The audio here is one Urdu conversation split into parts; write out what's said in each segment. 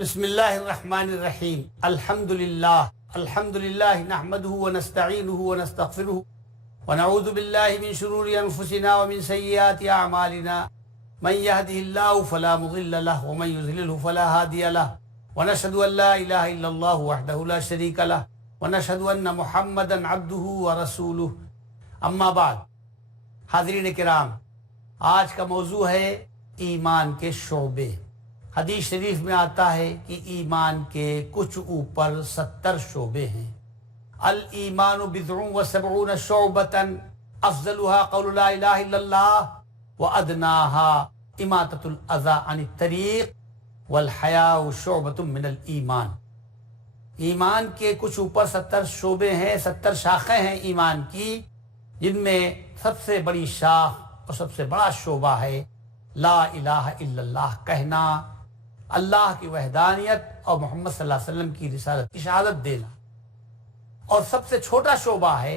بسم اللہ الرحمن الرحیم الحمدللہ نحمده ونستعینه ونستغفره ونعوذ باللہ من شرور انفسنا ومن سیئات اعمالنا من يهده الله فلا مضل له ومن يضلل فلا هادي له ونشهد ان لا اله الا الله وحده لا شريك له ونشهد ان محمدا عبده ورسوله اما بعد. حاضرین کرام، آج کا موضوع ہے ایمان کے شعبے. حدیث شریف میں آتا ہے کہ ایمان کے کچھ اوپر 70 شعبے ہیں. الایمان بضع و70 شعبۃ افضلها قول لا الہ الا اللہ وادناها اماطۃ الاذى عن الطریق والحیاء شعبۃ من الایمان. ایمان کے کچھ اوپر 70 شعبے ہیں، 70 شاخیں ہیں ایمان کی، جن میں سب سے بڑی شاخ اور سب سے بڑا شعبہ ہے لا الہ الا اللہ کہنا، اللہ کی وحدانیت اور محمد صلی اللہ علیہ وسلم کی رسالت کی شہادت دینا. اور سب سے چھوٹا شعبہ ہے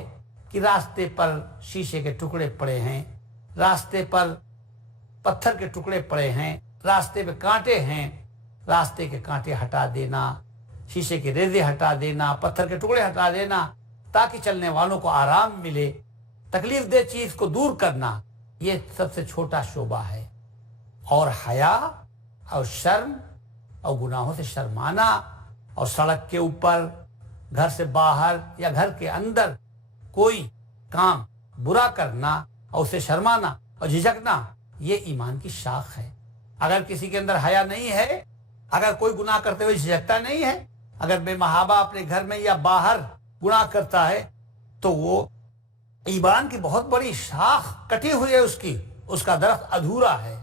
کہ راستے پر شیشے کے ٹکڑے پڑے ہیں، راستے پر پتھر کے ٹکڑے پڑے ہیں، راستے پہ کانٹے ہیں، راستے کے کانٹے ہٹا دینا، شیشے کے ریزے ہٹا دینا، پتھر کے ٹکڑے ہٹا دینا تاکہ چلنے والوں کو آرام ملے، تکلیف دہ چیز کو دور کرنا، یہ سب سے چھوٹا شعبہ ہے. اور حیا اور شرم اور گناہوں سے شرمانا، اور سڑک کے اوپر، گھر سے باہر یا گھر کے اندر کوئی کام برا کرنا اور اسے شرمانا اور جھجکنا، یہ ایمان کی شاخ ہے. اگر کسی کے اندر حیا نہیں ہے، اگر کوئی گناہ کرتے ہوئے جھجکتا نہیں ہے، اگر بے محابہ اپنے گھر میں یا باہر گناہ کرتا ہے، تو وہ ایمان کی بہت بڑی شاخ کٹی ہوئی ہے، اس کا درخت ادھورا ہے.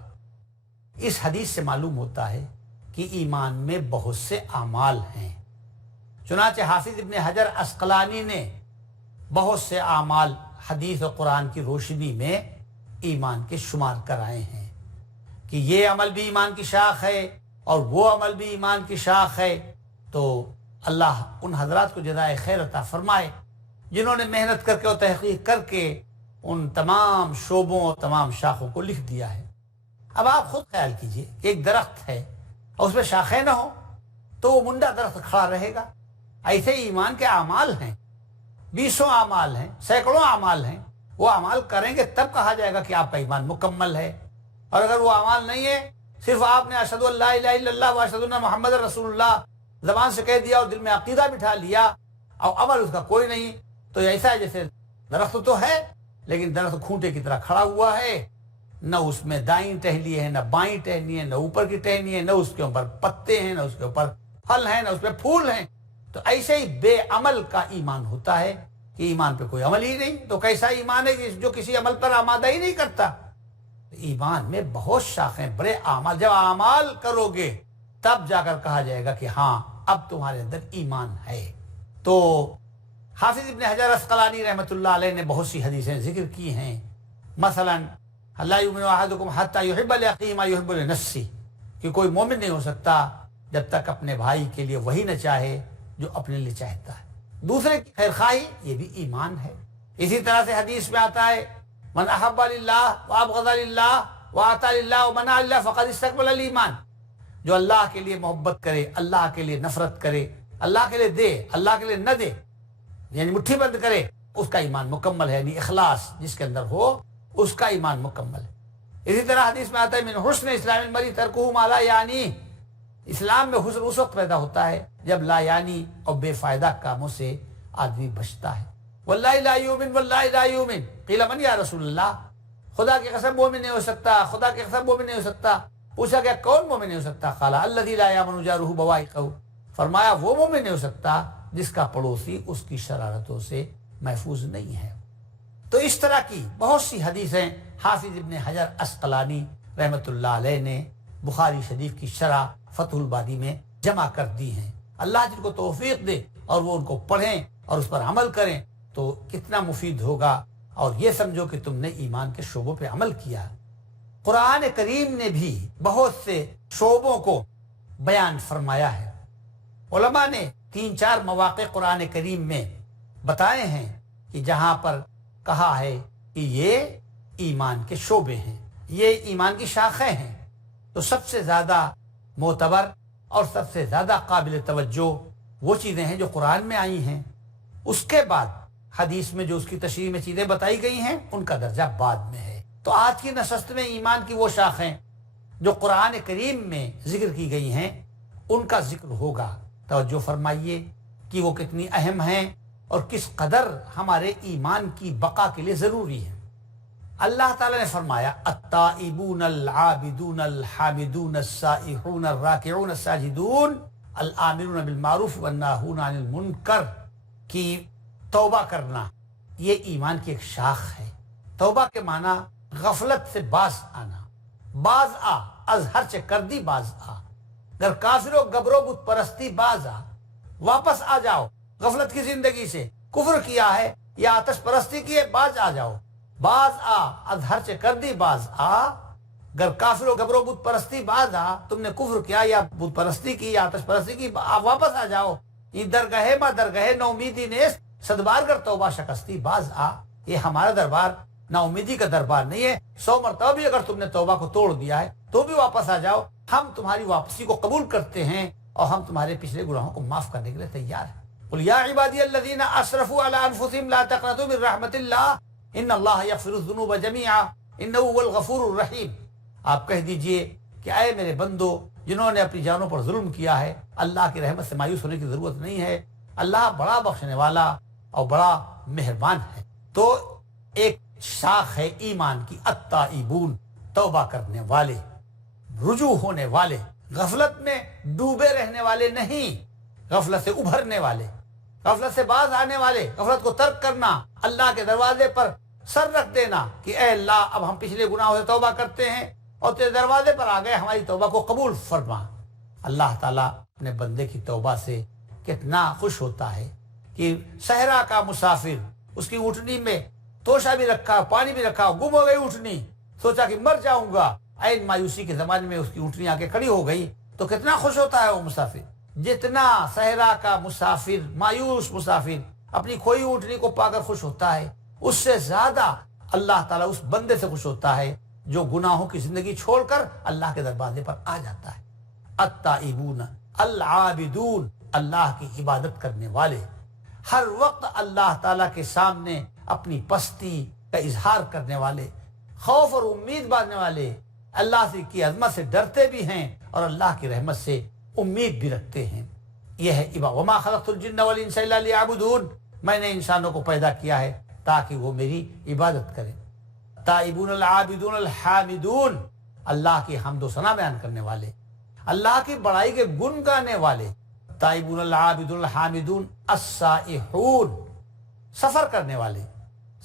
اس حدیث سے معلوم ہوتا ہے کہ ایمان میں بہت سے اعمال ہیں. چنانچہ حافظ ابن حجر عسقلانی نے بہت سے اعمال حدیث و قرآن کی روشنی میں ایمان کے شمار کرائے ہیں کہ یہ عمل بھی ایمان کی شاخ ہے اور وہ عمل بھی ایمان کی شاخ ہے. تو اللہ ان حضرات کو جزائے خیر عطا فرمائے جنہوں نے محنت کر کے اور تحقیق کر کے ان تمام شعبوں اور تمام شاخوں کو لکھ دیا ہے. اب آپ خود خیال کیجئے کہ ایک درخت ہے اور اس میں شاخیں نہ ہوں تو وہ منڈا درخت کھڑا رہے گا. ایسے ہی ایمان کے اعمال ہیں، 20 اعمال ہیں، سینکڑوں اعمال ہیں. وہ اعمال کریں گے تب کہا جائے گا کہ آپ کا ایمان مکمل ہے. اور اگر وہ اعمال نہیں ہے، صرف آپ نے اشہد ان لا الہ الا اللہ و اشہد ان محمد رسول اللہ زبان سے کہہ دیا اور دل میں عقیدہ بٹھا لیا اور عمل اس کا کوئی نہیں، تو ایسا ہے جیسے درخت تو ہے لیکن درخت کھونٹے کی طرح کھڑا ہوا ہے، نہ اس میں دائیں ٹہنی ہے، نہ بائیں ٹہنی ہے، نہ اوپر کی ٹہنی ہے، نہ اس کے اوپر پتے ہیں، نہ اس کے اوپر پھل ہیں، نہ اس پہ پھول ہیں. تو ایسے ہی بے عمل کا ایمان ہوتا ہے کہ ایمان پہ کوئی عمل ہی نہیں. تو کیسا ایمان ہے جو کسی عمل پر آمادہ ہی نہیں کرتا. ایمان میں بہت شاخیں، بڑے اعمال. جب اعمال کرو گے تب جا کر کہا جائے گا کہ ہاں اب تمہارے اندر ایمان ہے. تو حافظ ابن حجر عسقلانی رحمۃ اللہ علیہ نے بہت سی حدیثیں ذکر کی ہیں. مثلا لا یؤمن احدکم حتی یحب لاخیہ ما یحب لنفسہ، کہ کوئی مومن نہیں ہو سکتا جب تک اپنے بھائی کے لیے وہی نہ چاہے جو اپنے لیے چاہتا ہے. دوسرے کی خیر خواہی، یہ بھی ایمان ہے. اسی طرح سے حدیث میں آتا ہے من احب للہ وابغض للہ واعطى للہ ومنع للہ فقد استکمل الایمان. جو اللہ کے لیے محبت کرے، اللہ کے لیے نفرت کرے، اللہ کے لیے دے، اللہ کے لیے نہ دے، یعنی مٹھی بند کرے، اس کا ایمان مکمل ہے. یعنی اخلاص جس کے اندر ہو اس کا ایمان مکمل ہے. اسی طرح حدیث میں آتا ہے من حسن اسلام المرء ترکہ ما لا یعنی. اسلام میں حسن اس وقت پیدا ہوتا ہے جب لا یعنی اور بے فائدہ کاموں سے آدمی بچتا ہے. واللہ لا یؤمن واللہ لا یؤمن قیل من یا رسول اللہ. خدا کی قسم مومن نہیں ہو سکتا، خدا کی قسم مومن نہیں ہو سکتا. پوچھا گیا کون مومن نہیں ہو سکتا؟ قال الذی لا یامن جارہ بوائقہ. فرمایا وہ مومن نہیں ہو سکتا جس کا پڑوسی اس کی شرارتوں سے محفوظ نہیں ہے. تو اس طرح کی بہت سی حدیثیں حافظ ابن حجر عسقلانی رحمۃ اللہ علیہ نے بخاری شریف کی شرح فتح الباری میں جمع کر دی ہیں. اللہ جن کو توفیق دے اور وہ ان کو پڑھیں اور اس پر عمل کریں تو کتنا مفید ہوگا. اور یہ سمجھو کہ تم نے ایمان کے شعبوں پہ عمل کیا. قرآن کریم نے بھی بہت سے شعبوں کو بیان فرمایا ہے. علماء نے 3-4 مواقع قرآن کریم میں بتائے ہیں کہ جہاں پر کہا ہے کہ یہ ایمان کے شعبے ہیں، یہ ایمان کی شاخیں ہیں. تو سب سے زیادہ معتبر اور سب سے زیادہ قابل توجہ وہ چیزیں ہیں جو قرآن میں آئی ہیں. اس کے بعد حدیث میں جو اس کی تشریح میں چیزیں بتائی گئی ہیں ان کا درجہ بعد میں ہے. تو آج کی نشست میں ایمان کی وہ شاخیں جو قرآن کریم میں ذکر کی گئی ہیں ان کا ذکر ہوگا. توجہ فرمائیے کہ وہ کتنی اہم ہیں اور کس قدر ہمارے ایمان کی بقا کے لیے ضروری ہے. اللہ تعالیٰ نے فرمایا التائبون العابدون الحامدون السائحون الراکعون الساجدون الآمرون بالمعروف والناہون عن المنکر کی توبہ کرنا یہ ایمان کی ایک شاخ ہے. توبہ کے معنی غفلت سے باز آنا. باز آ از ہر چه کردی باز آ. گر کافر و گبر و بت پرستی باز آ. واپس آ جاؤ غفلت کی زندگی سے. کفر کیا ہے یا آتش پرستی کی ہے باز آ جاؤ. باز آ از ہر چه کردی باز آ. گر کافر و گبر و بت پرستی باز آ. تم نے کفر کیا یا بت پرستی کی یا آتش پرستی کی واپس آ جاؤ. یہ درگاہ ما درگاہ نو امیدی نیست صدبار گر توبہ شکستی باز آ. یہ ہمارا دربار نا امیدی کا دربار نہیں ہے. 100 مرتبہ بھی اگر تم نے توبہ کو توڑ دیا ہے تو بھی واپس آ جاؤ. ہم تمہاری واپسی کو قبول کرتے ہیں اور ہم تمہارے پچھلے گناہوں کو معاف کرنے کے لیے تیار ہیں. قل یا عبادی الذین اسرفوا علی انفسهم لا تقنطوا من رحمت اللہ ان اللہ یغفر الذنوب جميعا انہ هو الغفور الرحیم. آپ کہہ دیجئے کہ اے میرے بندو جنہوں نے اپنی جانوں پر ظلم کیا ہے اللہ کی رحمت سے مایوس ہونے کی ضرورت نہیں ہے. اللہ بڑا بخشنے والا اور بڑا مہربان ہے. تو ایک شاخ ہے ایمان کی التائبون توبہ کرنے والے رجوع ہونے والے غفلت میں ڈوبے رہنے والے نہیں غفلت سے ابھرنے والے غفلت سے باز آنے والے. غفلت کو ترک کرنا اللہ کے دروازے پر سر رکھ دینا کہ اے اللہ اب ہم پچھلے گناہوں سے توبہ کرتے ہیں اور تیرے دروازے پر آ گئے ہماری توبہ کو قبول فرما. اللہ تعالیٰ اپنے بندے کی توبہ سے کتنا خوش ہوتا ہے کہ صحرا کا مسافر اس کی اونٹنی میں توشہ بھی رکھا پانی بھی رکھا گم ہو گئی اونٹنی سوچا کہ مر جاؤں گا. عین مایوسی کے زمانے میں اس کی اونٹنی آ کے کھڑی ہو گئی تو کتنا خوش ہوتا ہے وہ مسافر. جتنا صحرا کا مسافر مایوس مسافر اپنی کھوئی اونٹنی کو پا کر خوش ہوتا ہے اس سے زیادہ اللہ تعالیٰ اس بندے سے خوش ہوتا ہے جو گناہوں کی زندگی چھوڑ کر اللہ کے دروازے پر آ جاتا ہے. التائبون العابدون اللہ کی عبادت کرنے والے ہر وقت اللہ تعالیٰ کے سامنے اپنی پستی کا اظہار کرنے والے خوف اور امید باندھنے والے اللہ سے کی عظمت سے ڈرتے بھی ہیں اور اللہ کی رحمت سے امید بھی رکھتے ہیں. یہ ہے وما خلقت الجن والانس الا لیعبدون. میں نے انسانوں کو پیدا کیا ہے تاکہ وہ میری عبادت کریں. تائبون العابدون الحامدون اللہ کی حمد و ثنا بیان کرنے والے اللہ کی بڑائی کے گن گانے والے. تائبون العابدون الحامدون السائحون سفر کرنے والے.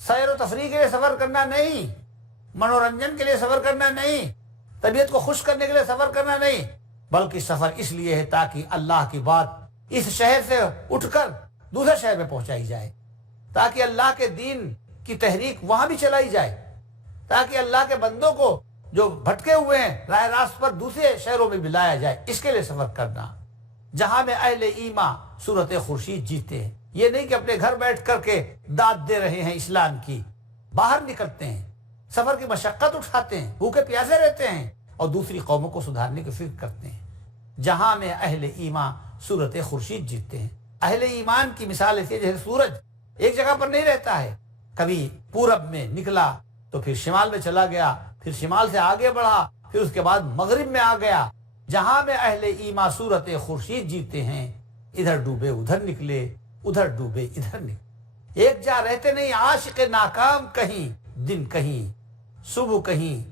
سیر و تفریح کے لیے سفر کرنا نہیں منورنجن کے لیے سفر کرنا نہیں طبیعت کو خوش کرنے کے لیے سفر کرنا نہیں بلکہ سفر اس لیے ہے تاکہ اللہ کی بات اس شہر سے اٹھ کر دوسرے شہر میں پہنچائی جائے تاکہ اللہ کے دین کی تحریک وہاں بھی چلائی جائے تاکہ اللہ کے بندوں کو جو بھٹکے ہوئے ہیں راہ راست پر دوسرے شہروں میں بھی لایا جائے. اس کے لیے سفر کرنا. جہاں میں اہل ایمان صورت خورشید جیتے ہیں یہ نہیں کہ اپنے گھر بیٹھ کر کے داد دے رہے ہیں اسلام کی. باہر نکلتے ہیں سفر کی مشقت اٹھاتے ہیں بھوکے پیاسے رہتے ہیں اور دوسری قوموں کو سدھارنے کی فکر کرتے ہیں. جہاں میں اہل ایمان صورت خورشید جیتے ہیں. اہل ایمان کی مثال ایسی جیسے سورج ایک جگہ پر نہیں رہتا ہے. کبھی پورب میں نکلا تو پھر شمال میں چلا گیا پھر شمال سے آگے بڑھا پھر اس کے بعد مغرب میں آ گیا. جہاں میں اہل ایمان صورت خورشید جیتے ہیں ادھر ڈوبے ادھر نکلے ادھر ڈوبے ادھر نکلے. ایک جا رہتے نہیں. عاشق ناکام کہیں دن کہیں صبح کہیں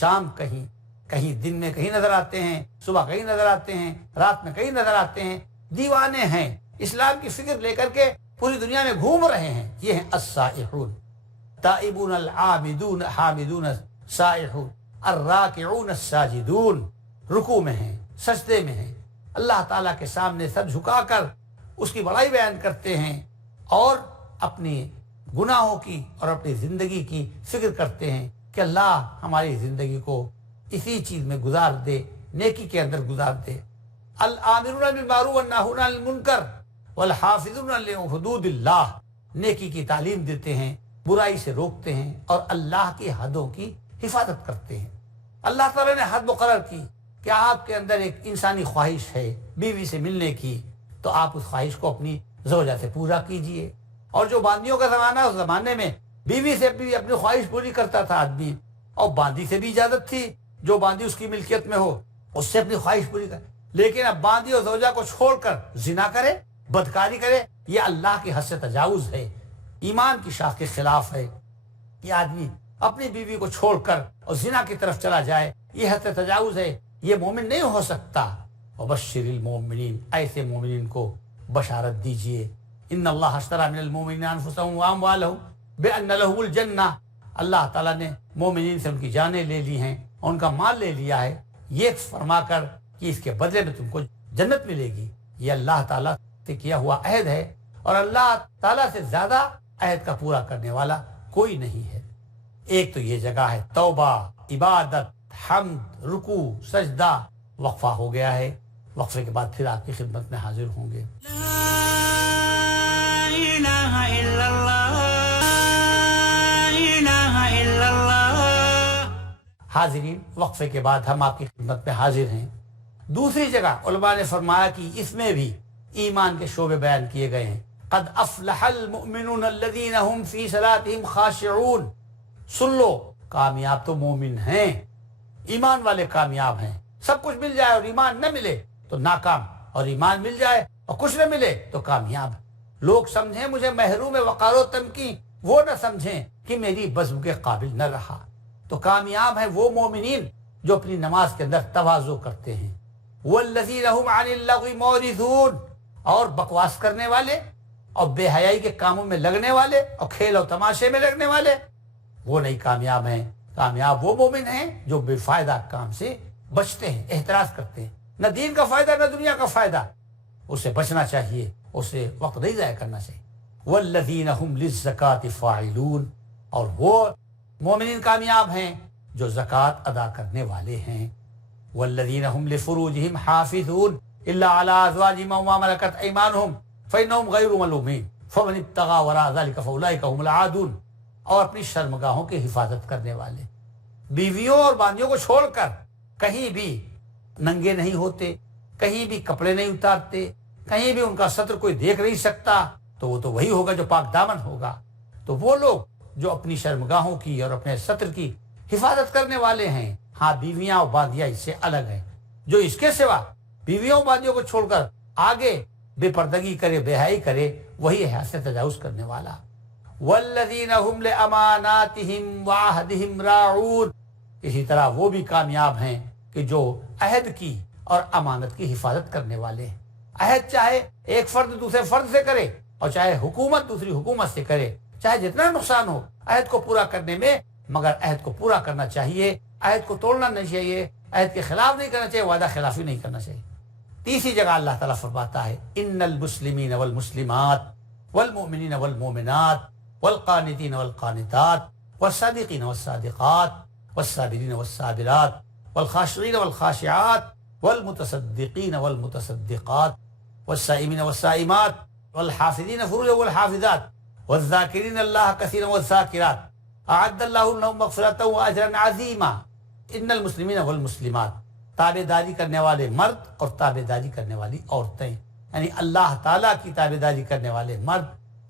شام کہیں. کہیں دن میں کہیں نظر آتے ہیں صبح کہیں نظر آتے ہیں رات میں کہیں نظر آتے ہیں. دیوانے ہیں اسلام کی فکر لے کر کے پوری دنیا میں گھوم رہے ہیں. یہ ہیں السائحون. تائبون العابدون حامدون السائحون الراکعون الساجدون. رکوع میں ہیں سجدے میں ہیں اللہ تعالیٰ کے سامنے سر جھکا کر اس کی بڑائی بیان کرتے ہیں اور اپنی گناہوں کی اور اپنی زندگی کی فکر کرتے ہیں کہ اللہ ہماری زندگی کو اسی چیز میں گزار دے نیکی کے اندر گزار دے. الآمرون بالمعروف والناہون عن المنکر والحافظون لحدود اللہ. نیکی کی تعلیم دیتے ہیں برائی سے روکتے ہیں اور اللہ کی حدوں کی حفاظت کرتے ہیں. اللہ تعالیٰ نے حد مقرر کی کہ آپ کے اندر ایک انسانی خواہش ہے بیوی سے ملنے کی، تو آپ اس خواہش کو اپنی زوجہ سے پورا کیجئے۔ اور جو باندیوں کا زمانہ، اس زمانے میں بیوی سے بھی اپنی خواہش پوری کرتا تھا آدمی، اور باندی سے بھی اجازت تھی، جو باندی اس کی ملکیت میں ہو اس سے اپنی خواہش پوری کرے۔ لیکن اب باندی اور زوجہ کو چھوڑ کر زنا کرے، بدکاری کرے، یہ اللہ کی حد سے تجاوز ہے، ایمان کی شاخ کے خلاف ہے۔ یہ آدمی اپنی بیوی کو چھوڑ کر اور زنا کی طرف چلا جائے، یہ حد سے تجاوز ہے، یہ مومن نہیں ہو سکتا۔ وبشر المومنین، ایسے مومنین کو بشارت دیجئے۔ ان اللہ اشتری من المؤمنین انفسهم واموالهم بان لهم الجنہ، اللہ تعالیٰ نے مومنین سے ان کی جانیں لے لی ہیں اور ان کا مال لے لیا ہے، یہ فرما کر کہ اس کے بدلے میں تم کو جنت ملے گی۔ یہ اللہ تعالیٰ سے کیا ہوا عہد ہے، اور اللہ تعالیٰ سے زیادہ عہد کا پورا کرنے والا کوئی نہیں ہے۔ ایک تو یہ جگہ ہے توبہ، عبادت، حمد، رکوع، سجدہ۔ وقفہ ہو گیا ہے، وقفے کے بعد پھر آپ کی خدمت میں حاضر ہوں گے۔ لا الہ الا اللہ، لا الہ الا اللہ۔ حاضرین، وقفے کے بعد ہم آپ کی خدمت میں حاضر ہیں۔ دوسری جگہ علماء نے فرمایا کہ اس میں بھی ایمان کے شعبے بیان کیے گئے ہیں۔ قد افلح المؤمنون الذین هم فی صلاتهم خاشعون۔ سن لو، کامیاب تو مومن ہیں، ایمان والے کامیاب ہیں۔ سب کچھ مل جائے اور ایمان نہ ملے تو ناکام، اور ایمان مل جائے اور کچھ نہ ملے تو کامیاب۔ لوگ سمجھیں مجھے محروم وقار و تمکین، وہ نہ سمجھیں کہ میری بزم کے قابل نہ رہا۔ تو کامیاب ہیں وہ مومنین جو اپنی نماز کے اندر تواضع کرتے ہیں۔ والذین هم عن اللغو معرضون، اور بکواس کرنے والے اور بے حیائی کے کاموں میں لگنے والے اور کھیل اور تماشے میں لگنے والے، وہ نہیں کامیاب ہیں۔ کامیاب وہ مومن ہیں جو بے فائدہ کام سے بچتے ہیں، احتراز کرتے ہیں، نہ دین کا فائدہ نہ دنیا کا فائدہ، اسے بچنا چاہیے، اسے وقت نہیں ضائع کرنا چاہیے۔ والذین هم للزکاۃ فاعلون، اور وہ مومنین کامیاب ہیں جو زکوٰۃ ادا کرنے والے ہیں۔ والذین هم لفروجهم حافظون الا على ازواجهم وما ملكت ايمانهم فانهم غیر ملومین فمن ابتغى وراء ذلك فاولئک هم العادون، اور اپنی شرمگاہوں کی حفاظت کرنے والے، بیویوں اور باندیوں کو چھوڑ کر کہیں بھی ننگے نہیں ہوتے، کہیں بھی کپڑے نہیں اتارتے، کہیں بھی ان کا ستر کوئی دیکھ نہیں سکتا، تو وہ تو وہی ہوگا جو پاک دامن ہوگا۔ تو وہ لوگ جو اپنی شرمگاہوں کی اور اپنے ستر کی حفاظت کرنے والے ہیں۔ ہاں، بیویاں اور باندیاں اس سے الگ ہیں۔ جو اس کے سوا بیویوں اور باندیوں کو چھوڑ کر آگے بے پردگی کرے، بے حیائی کرے، وہی ہے حد سے تجاوز کرنے والا۔ والذین هم لاماناتهم وعہدهم راعون، اسی طرح وہ بھی کامیاب ہیں کہ جو عہد کی اور امانت کی حفاظت کرنے والے ہیں۔ عہد چاہے ایک فرد دوسرے فرد سے کرے، اور چاہے حکومت دوسری حکومت سے کرے، چاہے جتنا نقصان ہو عہد کو پورا کرنے میں، مگر عہد کو پورا کرنا چاہیے، عہد کو توڑنا نہیں چاہیے، عہد کے خلاف نہیں کرنا چاہیے، وعدہ خلافی نہیں کرنا چاہیے۔ تیسری جگہ اللہ تعالیٰ فرماتا ہے ان المسلمین والمسلمات والمؤمنین والمؤمنات والقانتین والقانتات والصادقین والصادقات والصابرین والصابرات والخاشعین والخاشعات والمتصدقین والمتصدقات والصائمین والصائمات والحافظین فروجهم والحافظات والذاکرین اللہ کثیرا والذاکرات اعد اللہ لهم مغفرۃ واجرا عظیما۔ ان المسلمین والمسلمات، تابع داری کرنے والے مرد اور تابع داری کرنے والی عورتیں، یعنی اللہ تعالیٰ کی تابع داری کرنے والے مرد،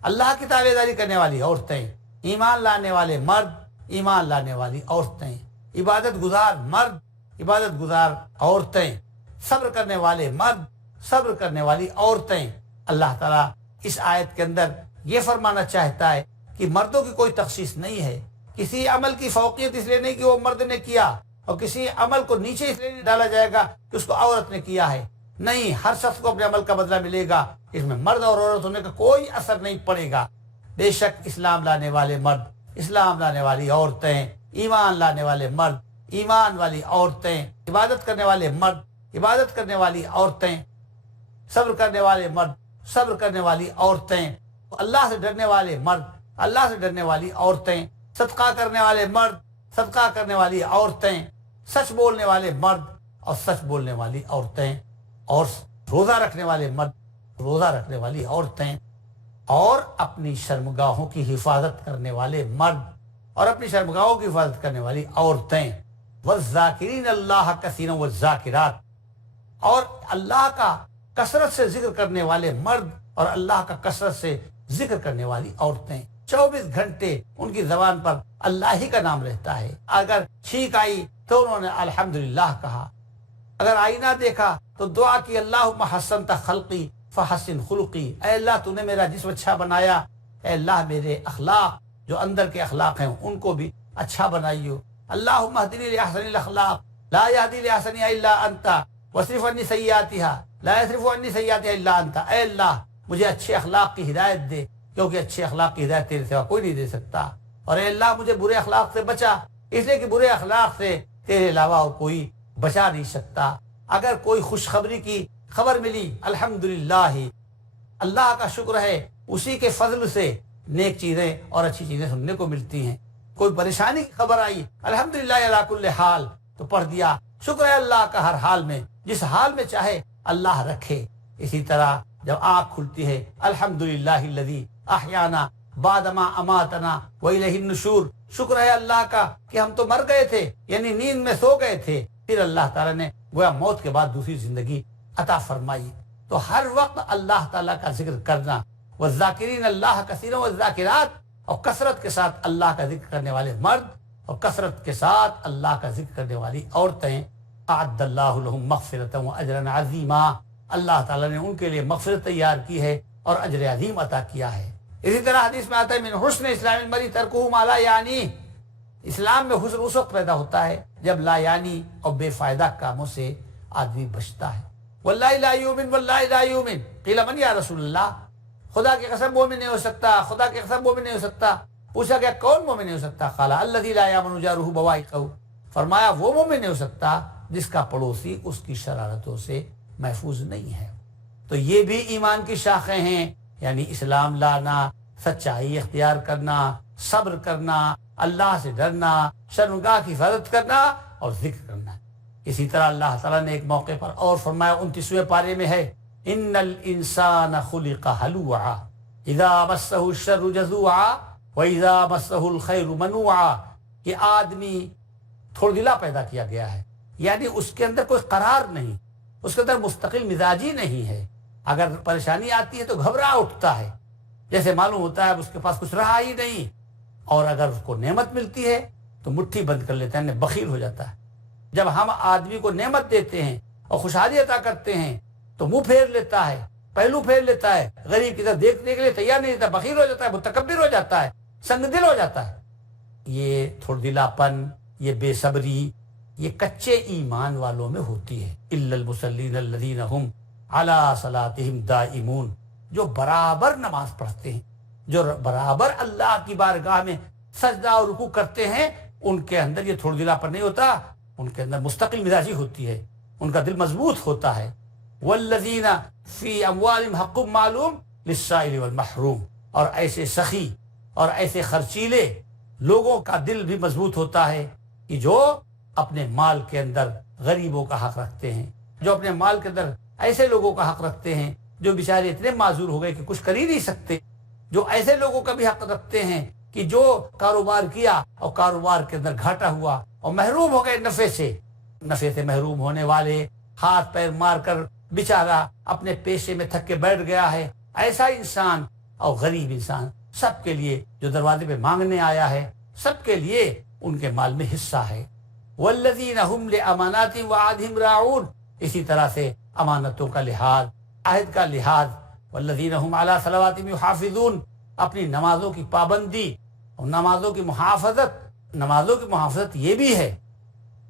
اللہ کی تابع داری کرنے والی عورتیں، ایمان لانے والے مرد، ایمان لانے والی عورتیں، عبادت گزار مرد، عبادت گزار عورتیں، صبر کرنے والے مرد، صبر کرنے والی عورتیں۔ اللہ تعالیٰ اس آیت کے اندر یہ فرمانا چاہتا ہے کہ مردوں کی کوئی تخصیص نہیں ہے، کسی عمل کی فوقیت اس لیے نہیں کہ وہ مرد نے کیا، اور کسی عمل کو نیچے اس لیے نہیں ڈالا جائے گا کہ اس کو عورت نے کیا ہے، نہیں، ہر شخص کو اپنے عمل کا بدلہ ملے گا، اس میں مرد اور عورت ہونے کا کوئی اثر نہیں پڑے گا۔ بے شک اسلام لانے والے مرد، اسلام لانے والی عورتیں، ایمان لانے والے مرد، ایمان والی عورتیں، عبادت کرنے والے مرد، عبادت کرنے والی عورتیں، صبر کرنے والے مرد، صبر کرنے والی عورتیں، اللہ سے ڈرنے والے مرد، اللہ سے ڈرنے والی عورتیں، صدقہ کرنے والے مرد، صدقہ کرنے والی عورتیں، سچ بولنے والے مرد اور سچ بولنے والی عورتیں، اور روزہ رکھنے والے مرد، روزہ رکھنے والی عورتیں، اور اپنی شرمگاہوں کی حفاظت کرنے والے مرد اور اپنی شرمگاہوں کی حفاظت کرنے والی عورتیں۔ والذاکرین اللہ کثیرا والذاکرات، اور اللہ کا کثرت سے ذکر کرنے والے مرد اور اللہ کا کثرت سے ذکر کرنے والی عورتیں، 24 گھنٹے ان کی زبان پر اللہ ہی کا نام رہتا ہے۔ اگر چھینک آئی تو انہوں نے الحمدللہ کہا، اگر آئینہ دیکھا تو دعا کی اللہم حسنت خلقی فحسن خلقی، اے اللہ تو نے میرا جسم اچھا بنایا، اے اللہ میرے اخلاق جو اندر کے اخلاق ہیں ان کو بھی اچھا بنائیو، اللہم اہدنی لاحسن الاخلاق لا یہدی لاحسنہا الا انت واصرف عنی سیئاتہا لا یصرف عنی سیئاتہا الا انت، اے اللہ مجھے اچھے اخلاق کی ہدایت دے کیونکہ اچھے اخلاق کی ہدایت تیرے سوا کوئی نہیں دے سکتا، اور اے اللہ مجھے برے اخلاق سے بچا اس لیے کہ برے اخلاق سے تیرے علاوہ اور کوئی بچا نہیں سکتا۔ اگر کوئی خوشخبری کی خبر ملی الحمدللہ، اللہ کا شکر ہے، اسی کے فضل سے نیک چیزیں اور اچھی چیزیں سننے کو ملتی ہیں۔ کوئی پریشانی کی خبر آئی الحمدللہ علی کل حال تو پڑھ دیا، شکر ہے اللہ کا ہر حال میں، جس حال میں چاہے اللہ رکھے۔ اسی طرح جب آنکھ کھلتی ہے الحمدللہ الذی احیانا بعدما اماتنا والیہ النشور، شکر ہے اللہ کا کہ ہم تو مر گئے تھے، یعنی نیند میں سو گئے تھے، پھر اللہ تعالیٰ نے گویا موت کے بعد دوسری زندگی عطا فرمائی۔ تو ہر وقت اللہ تعالیٰ کا ذکر کرنا، والذاکرین اللہ کثیرا والذاکرات، اور کثرت کے ساتھ اللہ کا ذکر کرنے والے مرد اور کثرت کے ساتھ اللہ کا ذکر کرنے والی عورتیں، اعد اللہ لہم مغفرۃ واجرا عظیما، اللہ تعالیٰ نے ان کے لیے مغفرت تیار کی ہے اور اجر عظیم عطا کیا ہے۔ اسی طرح حدیث میں آتا ہے من حسن اسلام المرء ترکہ ما لا یعنی، اسلام میں حسن اس وقت پیدا ہوتا ہے جب لا یعنی اور بے فائدہ کاموں سے آدمی بچتا ہے۔ واللہ لا یؤمن واللہ لا یؤمن، قیل من یا رسول اللہ، خدا کی قسم مومن نہیں ہو سکتا، خدا کی قسم مومن نہیں ہو سکتا۔ پوچھا گیا کون مومن نہیں ہو سکتا؟ قال الذی لا یامن جارہ بوائقہ، فرمایا وہ مومن نہیں ہو سکتا جس کا پڑوسی اس کی شرارتوں سے محفوظ نہیں ہے۔ تو یہ بھی ایمان کی شاخیں ہیں، یعنی اسلام لانا، سچائی اختیار کرنا، صبر کرنا، اللہ سے ڈرنا، شرمگاہ کی حفاظت کرنا اور ذکر کرنا۔ اسی طرح اللہ تعالیٰ نے ایک موقع پر اور فرمایا 29ویں پارے میں ہے ان الانسان خلق ہلوعا اذا مسہ الشر جزوعا واذا مسہ الخیر منوعا، کہ آدمی تھوڑ دلا پیدا کیا گیا ہے، یعنی اس کے اندر کوئی قرار نہیں، اس کے اندر مستقل مزاجی نہیں ہے، اگر پریشانی آتی ہے تو گھبرا اٹھتا ہے، جیسے معلوم ہوتا ہے اب اس کے پاس کچھ رہا ہی نہیں، اور اگر اس کو نعمت ملتی ہے تو مٹھی بند کر لیتا ہے، بخیل ہو جاتا ہے۔ جب ہم آدمی کو نعمت دیتے ہیں اور خوشحالی عطا کرتے ہیں تو منہ پھیر لیتا ہے، پہلو پھیر لیتا ہے، غریب کی طرف دیکھنے کے لیے تیار نہیں رہتا، بخیل ہو جاتا ہے، متکبر ہو جاتا ہے، سنگ دل ہو جاتا ہے۔ یہ تھوڑ دلاپن، یہ بے صبری، یہ کچے ایمان والوں میں ہوتی ہے۔ الا المصلین الذین هم علی صلاتهم دائمون، جو برابر نماز پڑھتے ہیں، جو برابر اللہ کی بارگاہ میں سجدہ اور رکوع کرتے ہیں، ان کے اندر یہ تھوڑ دلاپن نہیں ہوتا، ان کے اندر مستقل مزاجی ہوتی ہے، ان کا دل مضبوط ہوتا ہے۔ والذین فی اموالہم حق معلوم للسائل والمحروم، اور ایسے سخی اور ایسے خرچیلے لوگوں کا دل بھی مضبوط ہوتا ہے کہ جو اپنے مال کے اندر غریبوں کا حق رکھتے ہیں، جو اپنے مال کے اندر ایسے لوگوں کا حق رکھتے ہیں جو بیچارے اتنے معذور ہو گئے کہ کچھ کر ہی نہیں سکتے، جو ایسے لوگوں کا بھی حق رکھتے ہیں کہ جو کاروبار کیا اور کاروبار کے اندر گھاٹا ہوا اور محروم ہو گئے نفع سے محروم ہونے والے، ہاتھ پیر مار کر بیچارہ اپنے پیشے میں تھک کے بیٹھ گیا ہے، ایسا انسان اور غریب انسان، سب کے لیے جو دروازے پہ مانگنے آیا ہے، سب کے لیے ان کے مال میں حصہ ہے۔ والذین هم لاماناتهم وعهدهم راعون، اسی طرح سے امانتوں کا لحاظ، عہد کا لحاظ۔ والذین هم علی صلواتهم یحافظون، اپنی نمازوں کی پابندی اور نمازوں کی محافظت یہ بھی ہے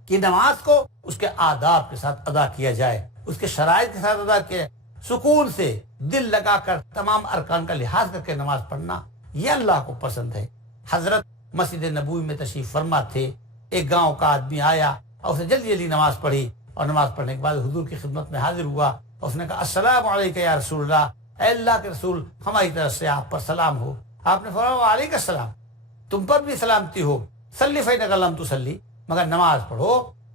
کہ نماز کو اس کے آداب کے ساتھ ادا کیا جائے، اس کے شرائط کے ساتھ ادا کیا جائے، سکون سے دل لگا کر تمام ارکان کا لحاظ کر کے نماز پڑھنا، یہ اللہ کو پسند ہے۔ حضرت مسجد نبوی میں تشریف فرما تھے، ایک گاؤں کا آدمی آیا اور اسے جلدی جلدی نماز پڑھی، اور نماز پڑھنے کے بعد حضور کی خدمت میں حاضر ہوا اور اس نے کہا السلام علیکم یا رسول اللہ، اے اللہ کے رسول ہماری طرف سے آپ پر سلام ہو۔ آپ نے فرمایا وعلیکم السلام، تم پر بھی سلامتی ہو، صلی فإنک لم تصلی، مگر نماز پڑھو،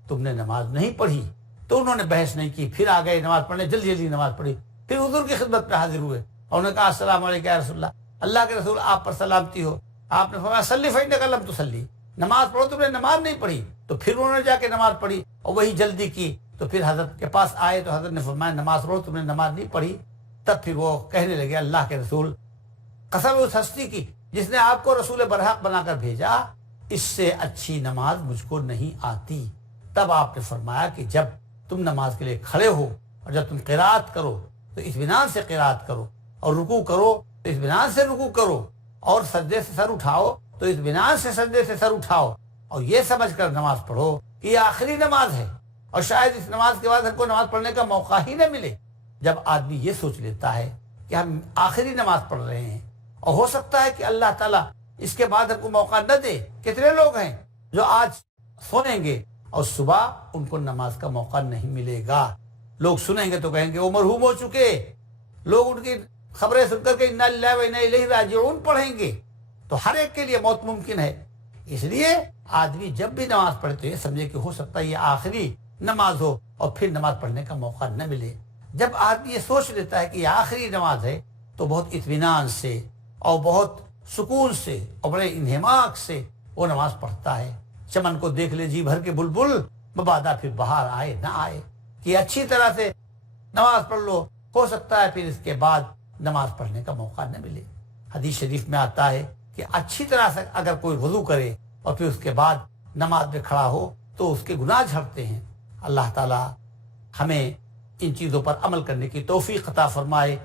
تم نے نماز نہیں پڑھی۔ تو انہوں نے بحث نہیں کی، پھر آ گئے نماز پڑھنے، جلدی جلدی نماز پڑھی، پھر حضور کی خدمت میں حاضر ہوئے اور انہوں نے کہا السلام علیکم یا رسول اللہ، اللہ کے رسول آپ پر سلامتی ہو۔ آپ نے فرمایا صلی فإنک لم تصلی، نماز پڑھو، تم نے نماز نہیں پڑھی. تو پھر انہوں نے جا کے نماز پڑھی اور وہی جلدی کی. تو پھر حضرت کے پاس آئے تو حضرت نے فرمایا نماز پڑھو، تم نے نماز نہیں پڑھی. تب پھر وہ کہنے لگے اللہ کے رسول، قسم اس ہستی کی جس نے آپ کو رسول برحق بنا کر بھیجا، اس سے اچھی نماز مجھ کو نہیں آتی. تب آپ نے فرمایا کہ جب تم نماز کے لیے کھڑے ہو اور جب تم قرات کرو تو اطمینان سے قرات کرو، اور رکوع کرو تو اطمینان سے رکوع کرو، اور سجدے سے سر اٹھاؤ تو اطمینان سے سجدے سے سر اٹھاؤ، اور یہ سمجھ کر نماز پڑھو کہ یہ آخری نماز ہے اور شاید اس نماز کے بعد ہم کو نماز پڑھنے کا موقع ہی نہ ملے. جب آدمی یہ سوچ لیتا ہے کہ ہم آخری نماز پڑھ رہے ہیں اور ہو سکتا ہے کہ اللہ تعالیٰ اس کے بعد ہم کو موقع نہ دے. کتنے لوگ ہیں جو آج سنیں گے اور صبح ان کو نماز کا موقع نہیں ملے گا. لوگ سنیں گے تو کہیں گے وہ مرحوم ہو چکے. لوگ ان کی خبریں سن کر کے انا للہ و انا الیہ راجعون پڑھیں گے. تو ہر ایک کے لیے موت ممکن ہے. اس لیے آدمی جب بھی نماز پڑھے تو یہ سمجھے کہ ہو سکتا ہے یہ آخری نماز ہو اور پھر نماز پڑھنے کا موقع نہ ملے. جب آدمی یہ سوچ لیتا ہے کہ یہ آخری نماز ہے تو بہت اطمینان سے اور بہت سکون سے اور بڑے انہماک سے وہ نماز پڑھتا ہے. چمن کو دیکھ لے جی بھر کے بلبل، مبادا پھر بہار آئے نہ آئے. کہ اچھی طرح سے نماز پڑھ لو، ہو سکتا ہے پھر اس کے بعد نماز پڑھنے کا موقع نہ ملے. حدیث شریف میں آتا ہے کہ اچھی طرح سے اگر کوئی وضو کرے اور پھر اس کے بعد نماز میں کھڑا ہو تو اس کے گناہ جھڑتے ہیں. اللہ تعالی ہمیں ان چیزوں پر عمل کرنے کی توفیق عطا فرمائے.